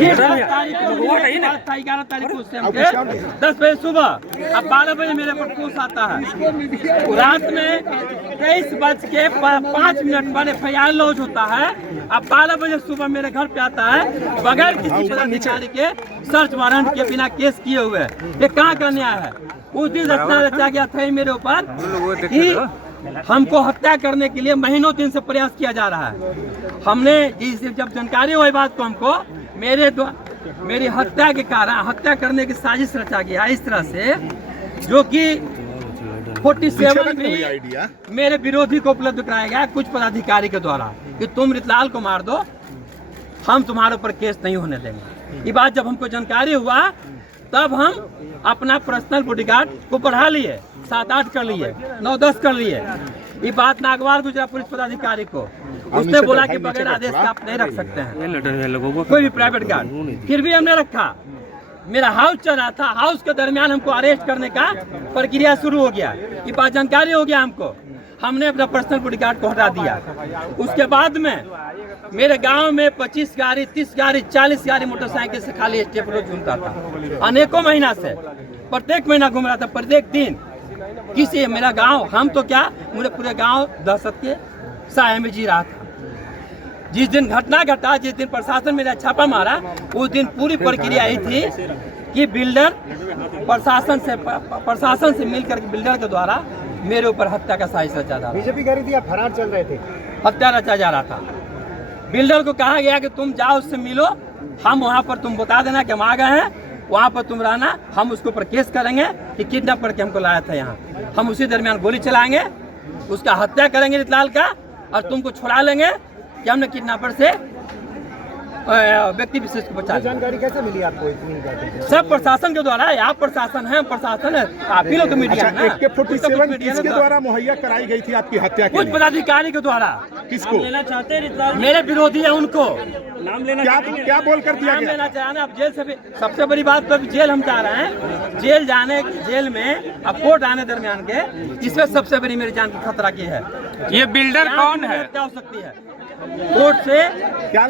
तारीख को 10 बजे सुबह, अब 12 बजे मेरे पर केस आता है। रात में 23:05 पर FIR लॉन्च होता है। अब 12 बजे सुबह मेरे घर पे आता है बगैर किसी पदाधिकारी के, सर्च वारंट के बिना केस किए हुए। ये कहाँ का न्याय है? उस दिन रचना रचा गया था मेरे ऊपर कि हमको हत्या करने के लिए महीनों दिन से प्रयास किया जा रहा है। हमने जब जानकारी हुई बात को, हमको मेरी हत्या के कारण हत्या करने की साजिश रचा गया इस तरह से, जो कि 47 भी मेरे विरोधी को उपलब्ध कराया गया कुछ पदाधिकारी के द्वारा कि तुम रितलाल को मार दो, हम तुम्हारे ऊपर केस नहीं होने देंगे। ये बात जब हमको जानकारी हुआ तब हम अपना पर्सनल बॉडीगार्ड को बढ़ा लिए, 7-8 कर लिए, 9-10 कर लिए। ये बात नागवार गुजरा पुलिस पदाधिकारी को, उसने बोला कि बगैर आदेश का आप नहीं रख सकते हैं कोई भी प्राइवेट गार्ड। फिर भी हमने रखा। मेरा हाउस चल रहा था, हाउस के दरमियान हमको अरेस्ट करने का प्रक्रिया शुरू हो गया। ये बात जानकारी हो गया हमको, हमने अपना पर्सनल बॉडीगार्ड को हटा दिया। उसके बाद में मेरे गांव में 25 गाड़ी, 30 गाड़ी, 40 गाड़ी मोटरसाइकिल से खाली स्टेप रोज घूमता था। अनेकों महीना से प्रत्येक महीना घूम रहा था, प्रत्येक दिन किसी मेरा गांव, हम तो क्या मुझे पूरे गांव दहशत के साए में जी रहा था। जिस दिन घटना घटा, जिस दिन प्रशासन मेरा छापा मारा, उस दिन पूरी प्रक्रिया यही थी कि बिल्डर प्रशासन से मिलकर बिल्डर के द्वारा मेरे ऊपर हत्या का साजिश रचा जा रहा था। बीजेपी कह रही थी आप फरार चल रहे थे, हत्या रचा जा रहा था। बिल्डर को कहा गया कि तुम जाओ उससे मिलो, हम वहाँ पर तुम बता देना कि हम आ गए हैं, वहाँ पर तुम रहना, हम उसके ऊपर केस करेंगे कि किडनैप करके हमको लाया था यहाँ। हम उसी दरमियान गोली चलाएंगे, उसका हत्या करेंगे रितलाल का, और तुमको छुड़ा लेंगे कि हमने किडनैपर से व्यक्ति विशेष को बचा। जानकारी कैसे मिली आपको इतनी? सब प्रशासन के द्वारा। आप प्रशासन है, प्रशासन है, आप ही लोग तो मीडिया है ना। AK-47 किसके द्वारा मुहैया कराई गई थी आपकी हत्या के कुछ लिए? पदाधिकारी के द्वारा। किसको लेना चाहते हैं? मेरे विरोधी है, उनको नाम लेना क्या बोल कर दिया गया? लेना चाह रहे हैं। अब जेल से भी सबसे बड़ी बात तो जेल हम चाह रहे हैं। जेल जाने, जेल में अब कोर्ट आने दरमियान के, इसमें सबसे बड़ी मेरी जान की खतरा की है। ये बिल्डर कौन है? क्या हो सकती है कोर्ट से क्या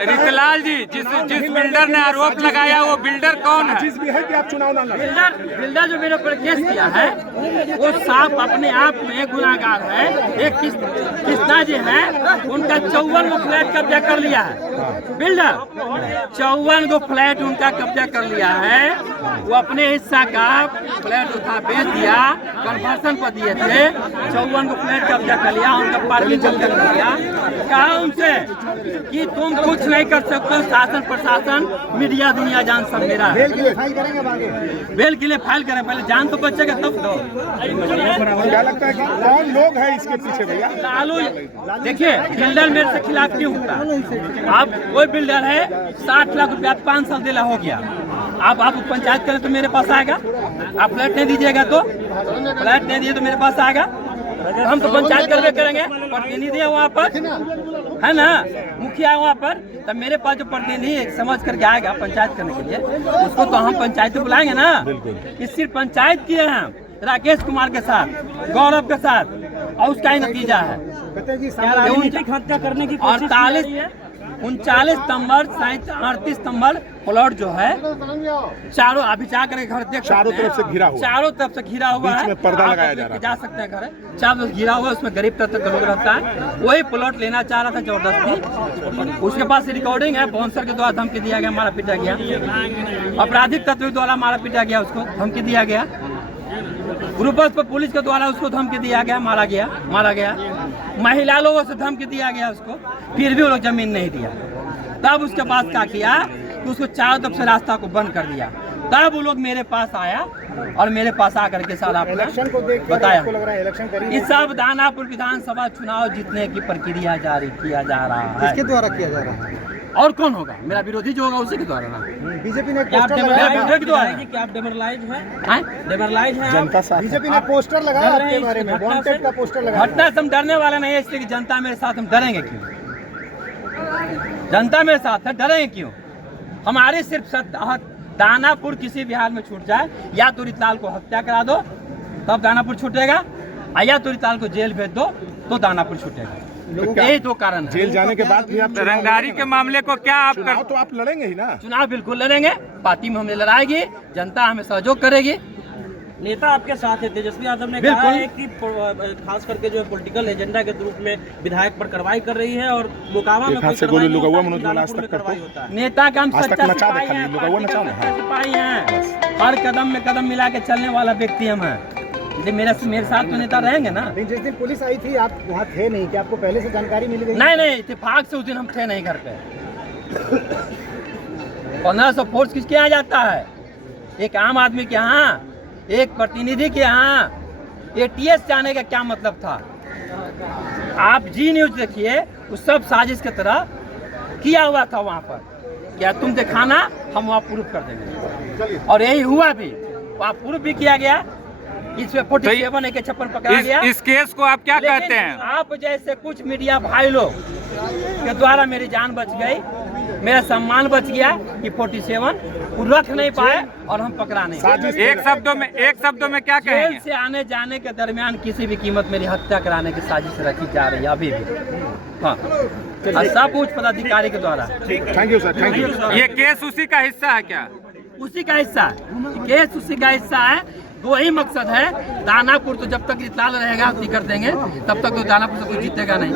रितलाल जी, जिस बिल्डर ने आरोप लगाया वो बिल्डर कौन है? जिस भी है कि आप चुनाव ना लड़ें। बिल्डर जो मेरे ऊपर केस किया है वो साफ अपने आप में गुनाहगार है। एक कृष्णा जी है, उनका 54 गो फ्लैट कब्जा कर लिया है। बिल्डर 54 गो फ्लैट उनका कब्जा कर लिया है। वो अपने हिस्सा का फ्लैट उठा बेच दिया, कन्वर्सन पर दिए थे। 54 गो फ्लैट कब्जा कर लिया, उनका पार्किंग कब्जा कर लिया। कहा उनसे कि तुम कुछ नहीं कर सकते, शासन प्रशासन मीडिया दुनिया जान सब मेरा है। बेल के लिए फाइल करेंगे आगे? बेल के लिए फाइल करें, पहले जान तो बचेगा तब तो। क्या लगता है कि कौन लोग है इसके पीछे भैया? लालू, देखिए बिल्डर मेरे से खिलाफ क्यों होता? आप कोई बिल्डर है 60 लाख रुपया 5 साल दिला हो गया, आप पंचायत करें तो मेरे पास आएगा। आप फ्लैट नहीं दीजिएगा तो, फ्लैट नहीं दिए तो मेरे पास आएगा। हम तो पंचायत करवे करेंगे, प्रतिनिधि है वहाँ पर, है ना, मुखिया है वहाँ पर, तब मेरे पास जो प्रतिनिधि समझ करके आएगा पंचायत करने के लिए, उसको तो हम पंचायत में बुलाएंगे ना। इस सिर्फ पंचायत किए हैं राकेश कुमार के साथ, गौरव के साथ, और उसका ही नतीजा है। 39 नंबर 38 नंबर प्लॉट जो है, चारों अभी जा कर घर देख, चारों तरफ से घिरा हुआ, चारों तरफ से घिरा हुआ है, पर्दा लगाया जा रहा है, जा सकते हैं घर, चारों तरफ घिरा हुआ है, उसमें गरीब तत्व का लोग रहता है। वही प्लॉट लेना चाह रहा था जबरदस्ती। उसके पास रिकॉर्डिंग है, बाउंसर के द्वारा धमकी दिया गया, मारा पीटा गया, आपराधिक तत्व द्वारा मारा पीटा गया, उसको धमकी दिया गया, ग्रुप पर पुलिस के द्वारा उसको धमकी दिया गया, मारा गया, महिला लोगों से धमकी दिया गया उसको, फिर भी वो लोग जमीन नहीं दिया। तब उसके पास क्या किया कि उसको चारों तरफ से रास्ता को बंद कर दिया। तब वो लोग मेरे पास आया और मेरे पास आकर के सारा बताया। इस सब दानापुर विधानसभा चुनाव जीतने की प्रक्रिया जारी किया जा रहा है। किसके द्वारा किया जा रहा है? और कौन होगा? मेरा विरोधी जो होगा उसी के द्वारा ना। बीजेपी ने पोस्टर बीजेपी ने पोस्टर लगाया आपके बारे में, वांटेड का पोस्टर लगाया। घटना से हम डरने वाला नहीं है, इसलिए कि जनता मेरे साथ, हम डरेंगे क्यों? जनता मेरे साथ है, डरेंगे क्यों? हमारे सिर्फ दानापुर किसी भी हाल में छूट जाए, या तो रितलाल को हत्या करा दो तब दानापुर छूटेगा, या तो रितलाल को जेल भेज दो तो दानापुर छूटेगा। यही दो कारण है। जेल जाने के बाद भी आप रंगदारी के मामले को क्या आप चुनाव तो आप लड़ेंगे ही ना। चुनाव बिल्कुल लड़ेंगे, पार्टी में हमने लड़ाएगी, जनता हमें सहयोग करेगी। नेता आपके साथ है, तेजस्वी यादव ने कहा है कि खास करके जो पॉलिटिकल एजेंडा के रूप में विधायक पर कार्रवाई कर रही है और मोकामा में कोई कार्रवाई नहीं होता है। नेता का हम सच्चा सिपाही हैं, सच्चा सिपाही हैं, हर कदम में कदम मिला के चलने वाला व्यक्ति हम हैं। यदि मेरे साथ तो नेता रहेंगे ना। जिस दिन पुलिस आई थी आप वहाँ थे नहीं, क्या आपको पहले से जानकारी मिल गई? नहीं, इत्तेफाक से उस दिन हम थे नहीं घर पे। 1500 फोर्स किसके यहाँ जाता है? एक आम आदमी के यहाँ, एक प्रतिनिधि के यहाँ ATS जाने का क्या मतलब था? आप जी न्यूज देखिए, उस सब साजिश की तरह किया हुआ था वहाँ पर। क्या तुम दिखाना, हम वहाँ प्रूफ कर देंगे, और यही हुआ भी। वहाँ प्रूफ भी किया गया, इसमें 47 AK-56 पकड़ा गया। इस केस को आप क्या कहते हैं? आप जैसे कुछ मीडिया भाई लोग के द्वारा मेरी जान बच गई, मेरा सम्मान बच गया कि 47 वो रख नहीं पाए और हम पकड़ा नहीं। एक शब्दों में क्या जेल कहेंगे? से आने जाने के दरमियान किसी भी कीमत मेरी हत्या कराने की साजिश रखी जा रही है अभी भी। हाँ, सब उच्च पदाधिकारी के द्वारा। Thank you sir, thank you. ये केस उसी का हिस्सा है क्या? उसी का हिस्सा है, केस उसी का हिस्सा है। दो ही मकसद है, दानापुर तो जब तक रितलाल रहेगा हत्या कर देंगे, तब तक तो दानापुर से कोई जीतेगा नहीं।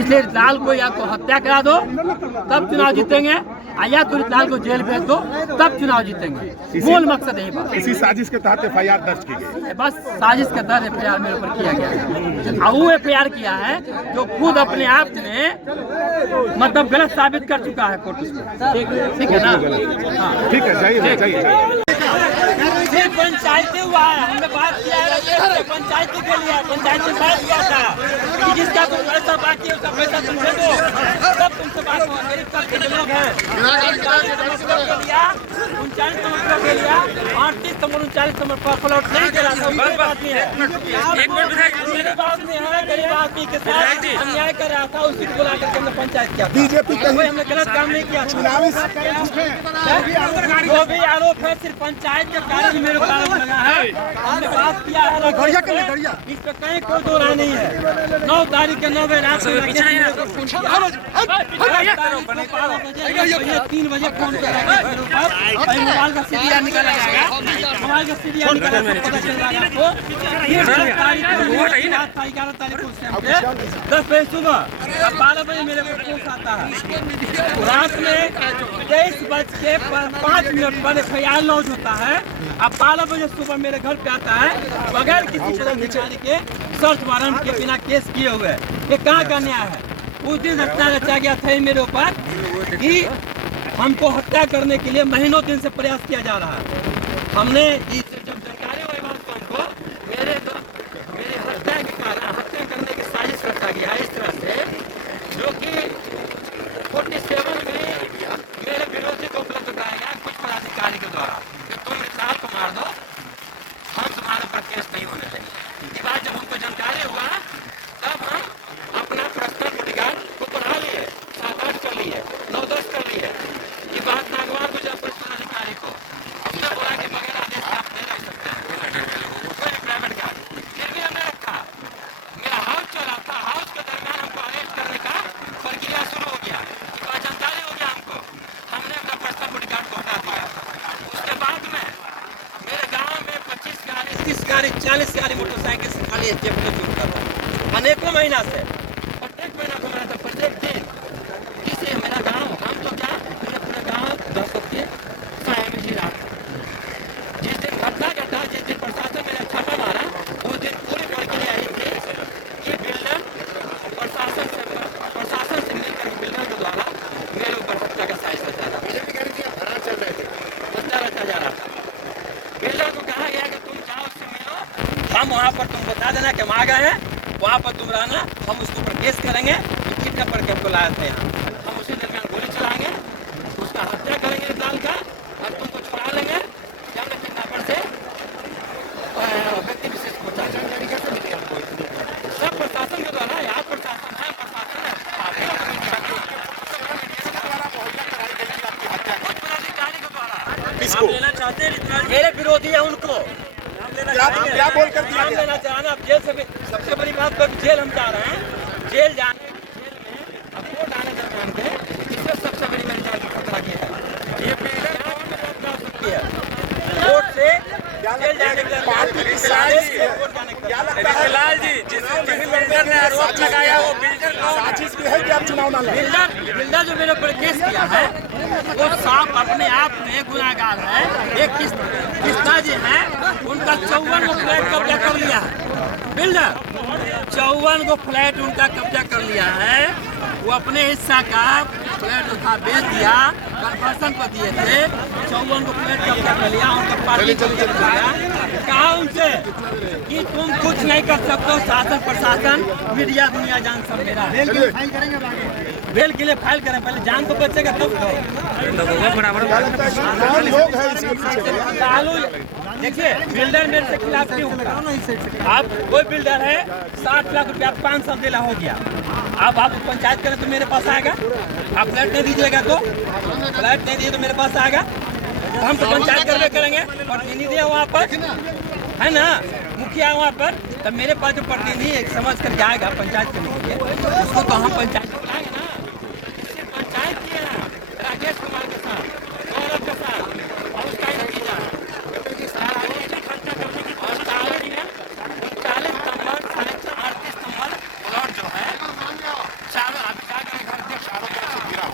इसलिए रितलाल को या तो हत्या करा दो तब चुनाव जीतेंगे, या तो रितलाल को जेल भेज दो तब चुनाव जीतेंगे। मूल मकसद यही बात। इसी साजिश के तहत FIR दर्ज की गई। बस साजिश के तहत FIR मेरे ऊपर किया गया है, और वो FIR किया है जो खुद अपने आप में मतलब गलत साबित कर चुका है कोर्ट उसको। ठीक है ना? हाँ, ठीक है, जाइए। सिर्फ पंचायती हुआ है, हमने बात किया है पंचायती के लिए। पंचायती बात किया था कि जिसका कोई पैसा बाकी है उसका पैसा तुम दे दो, तब तुमसे बात हुआ। गरीब तबके के लोग हैं, 39 नंबर के लिया, 38 नंबर 39 नंबर पर प्लॉट नहीं दे रहा था। गरीब आदमी है, गरीब आदमी के साथ अन्याय कर रहा था, उसी को बुला करके हमने पंचायत किया। बीजेपी हमने गलत काम नहीं किया। जो भी आरोप है सिर्फ पंचायत के कारण मेरे ऊपर आरोप लगा है। हमने बात किया है, इस पे कहीं कोई दो राय नहीं है। 9 तारीख के 9 बजे रात में 3 बजे फोन कर मोबाइल का सीडीआर निकाला जाएगा, मोबाइल का सीडीआर निकाला पता चल जाएगा आपको। 11 तारीख को 10 बजे सुबह 12 बजे मेरे को फोन आता है। रात में 23:05 पर FIR लॉन्च होता है। अब 12 बजे सुबह मेरे घर पे आता है बगैर किसी पदाधिकारी के, सर्च वारंट के बिना केस किए हुए। ये कहाँ का न्याय है? उस दिन रचना रचा गया था मेरे ऊपर कि हमको हत्या करने के लिए महीनों दिन से प्रयास किया जा रहा है। हमने जब जानकारी हुई बात को हमको मेरे हत्या के कारण हत्या करने की साजिश रचा गया इस तरह से, जो कि 47 में मेरे विरोधी को उपलब्ध कराया गया कुछ पदाधिकारी के द्वारा कि तुम रितलाल को मार दो, हम तुम्हारे ऊपर केस नहीं होने देंगे। ये बात जब हमको जानकारी हुआ तब हम अपना पर्सनल बॉडीगार्ड को बढ़ा लिए, 7-8 कर लिए, 9-10 कर लिए। ये बात नागवार को जब पुलिस पदाधिकारी को हमने बोला कि बगैर आदेश के आप नहीं रख सकते हैं कोई भी प्राइवेट गार्ड, फिर भी हमने रखा। मेरा हाउस चला था, हाउस के दरमियान हमको अरेस्ट करने का प्रक्रिया शुरू हो गया। ये बात जानकारी हो गया हमको, हमने अपना पर्सनल बॉडीगार्ड को हटा दिया। उसके बाद में मेरे गांव में 25 गाड़ी, 30 गाड़ी, 40 गाड़ी मोटरसाइकिल से खाली STF ने शुरू कर रहा अनेकों महीना से, प्रत्येक महीना को मैं प्रत्येक दिन किसी मेरा गाँव, हम तो क्या पूरे गाँव 10 के साय में जी रहा था। जिस दिन घटना घटा, जिस दिन प्रशासन मेरा छापा मारा, उस दिन पूरी प्रक्रिया आई थी कि बिल्डर प्रशासन से मिलकर बिल्डर के द्वारा मेरे ऊपर हत्या का साजिश रचा जा रहा था। बिल्डर को कहा गया कि तुम जाओ उससे मिलो, हम वहाँ पर तुम बता देना कि हम आ गए हैं, वहाँ पर तुम रहना, हम उसके ऊपर केस करेंगे। किडनैप करके हमको लाए थे यहाँ, हम उसी दरमियान गोली चलाएंगे, उसका हत्या करेंगे रितलाल का, और तुमको छुड़ा लेंगे। हमने किडनैपर से व्यक्ति विशेष को सब प्रशासन के द्वारा, यहाँ प्रशासन है, प्रशासन है लेना चाहते हैं, मेरे विरोधी है उनको क्या बोल कर दिया? नाम लेना चाहना। अब जेल से भी सबसे बड़ी बात तो जेल हम जा रहे हैं, जेल जाने लाल जी जिस बिल्डर ने आरोप लगाया वो बिल्डर कौन है? साजिश की है कि आप चुनाव ना लड़ें। बिल्डर जो मेरे ऊपर केस किया है वो साफ अपने आप में गुनाहगार है। एक किस्ता जी है उनका 54 गो फ्लैट कब्जा कर लिया है। बिल्डर 54 गो फ्लैट उनका कब्जा कर लिया है। वो अपने हिस्सा का फ्लैट उठा बेच दिया, कन्वर्सन पर दिए थे। 54 को फ्लैट कब्जा कर लिया, उनका पार्टी कहा उनसे कि तुम कुछ नहीं कर सकते हो। शासन प्रशासन मीडिया दुनिया जान सब मेरा है। बेल के लिए फाइल करें, पहले जान तो बचेगा तब तो। क्या लगता है कि कौन लोग है इसके पीछे? चालू देखिए बिल्डर मेरे से खिलाफ नहीं होगा। आप कोई बिल्डर है 60 लाख रुपया 5 साल देला हो गया, अब आप पंचायत करें तो मेरे पास आएगा। आप फ्लैट नहीं दीजिएगा तो फ्लैट नहीं दिए तो मेरे पास आएगा। तो हम तो पंचायत करवे करेंगे। प्रतिनिधि है वहाँ पर, है ना, मुखिया वहाँ पर, तब मेरे पास जो प्रतिनिधि समझ कर जाएगा पंचायत करने के लिए, उसको तो हम पंचायत बुलाएंगे ना। इससे पंचायत किए ना राजेश कुमार के साथ, गौरव के साथ, और उसका ही नतीजा 39 नंबर 38 नंबर प्लॉट जो है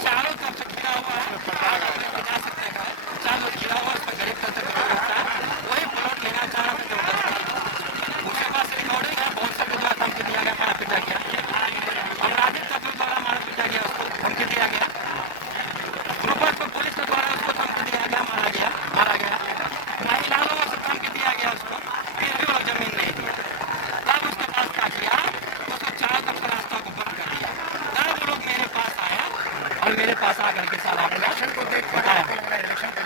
चारों तरफ से घिरा हुआ है। आप अपने को जा सकते हैं, चारों घिरा हुआ उस पर गरीब तक वही प्लॉट लेना चाह रहा था। उसके पास रिकॉर्डिंग है, बहुत से द्वारा धमकी दिया गया, मारा पीटा गया। अपराधी तत्व द्वारा मारा पीटा गया, उसको धमकी दिया गया। ग्रुपर को पुलिस के द्वारा उसको धमकी दिया गया, मारा गया। महिलाओं से धमकी दिया गया उसको, फिर भी वो जमीन नहीं दिया। तब उसके पास क्या किया, उसको चारों तरफ रास्ता को बंद कर दिया। तब वो लोग मेरे पास आया और मेरे पास आकर के सारा इलेक्शन को देख बताया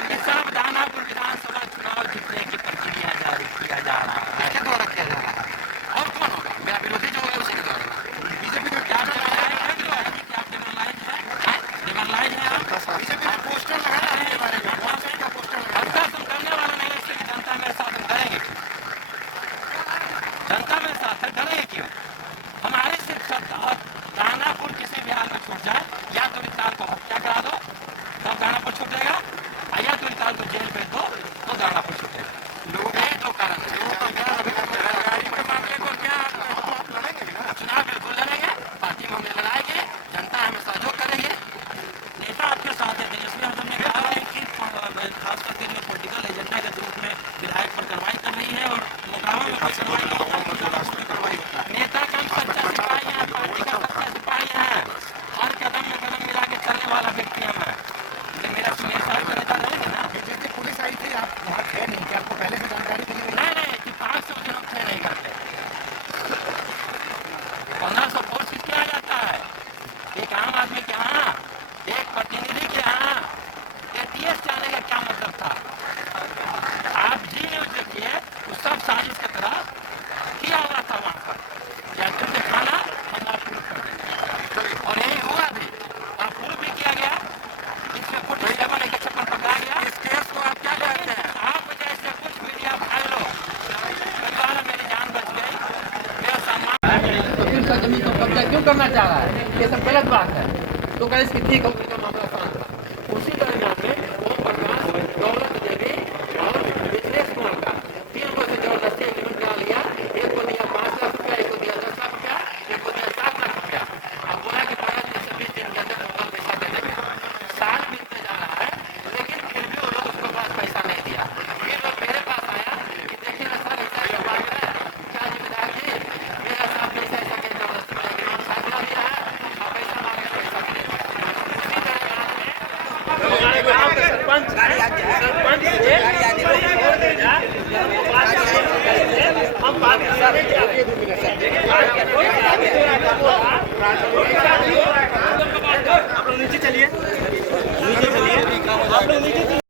कि सब दानापुर विधानसभा चुनाव जीतने की प्रक्रिया जारी किया जा रहा है। किसके द्वारा किया जा रहा है? और कौन होगा? मेरा विरोधी जो है उसी के द्वारा। बीजेपी को क्या डेमोलाइज है? क्या आप डेमोलाइज है? डेमोलाइज है आप? बीजेपी ने पोस्टर लगाया है के बारे में। कौन सा इनका पोस्टर लगाया? हम करने वाला नहीं है, इसलिए जनता मेरे साथ करेंगे। जनता मेरे साथ है, डरेंगे क्यों? हमारे सिर्फ दानापुर किसी भी हाल में छूट जाए, या तो रिताल को हत्या करा दो तब दानापुर छूटेगा, या तो रिताल को जेल भेज दो तो दानापुर छूटेगा। लोग यही दो कारण है। मामले को क्या चुनाव बिल्कुल लड़ेंगे, पार्टी में हमने लड़ाएंगे, जनता हमें सहयोग करेंगे। नेता आपके साथ है, तेजस्वी यादव ने कहा है कि खास करके जो पॉलिटिकल एजेंडा के रूप में विधायक पर कार्रवाई कर रही है और मुकाबला में कार्रवाई नेता का सच्चा सिपाही है, पार्टी का सच्चा सिपाही है। हर कदम में कदम मिला के चलने वाला व्यक्ति है मैं। मेरे साथ नेता रहेंगे ना। बीजेपी पुलिस आई थी, आप वहाँ थे नहीं, क्या आपको पहले से जानकारी थी? नहीं कि 500 के लोग थे नहीं करते। 1500 फोर्स किसके आ जाता है? एक आम आदमी के यहाँ, एक प्रतिनिधि के यहाँ ATS जाने का क्या मतलब था? आप जी न्यूज देखिए, उस सब साजिश की तरह किया हुआ था वहाँ पर। या तुमने खाना हम आप प्रूफ कर देंगे, और यही हुआ भी, और प्रूफ भी किया गया। इसमें कुछ 56 पकड़ा गया। इस केस को आप क्या कहते हैं? आप जैसे कुछ मीडिया भाई लोग मेरी जान बच गई, मेरा सम्मान। तो फिर जमीन को कब्जा क्यों करना चाह रहा है? ये सब गलत बात है। तो कहे इसकी ठीक होगी का मामला शांत रहा। उसी तरह यहाँ पे ओम प्रकाश, दौलत देवी और बिजनेस कुमार का 3 को से जबरदस्ती एग्रीमेंट करा लिया। एक को दिया 5 लाख रुपया, एक को दिया 10 लाख रुपया, एक को दिया 7 लाख रुपया। अब बोला कि 15 से 20 दिन के अंदर टोटल पैसा दे देंगे। साल बीतते जा रहा है, लेकिन फिर भी वो लोग उसके पास पैसा नहीं दिया। फिर वो मेरे पास आया कि देखिए ना सर, ऐसा क्या बात है, क्या जिम्मेदार जी मेरे साथ पैसा ऐसा क्या जबरदस्ती में एग्रीमेंट साथ दिया है, आप पैसा मांगे तो पैसा दे। हमारे गांव के सरपंच से हम बात कर रहे हैं। आप लोग नीचे चलिए, आप लोग नीचे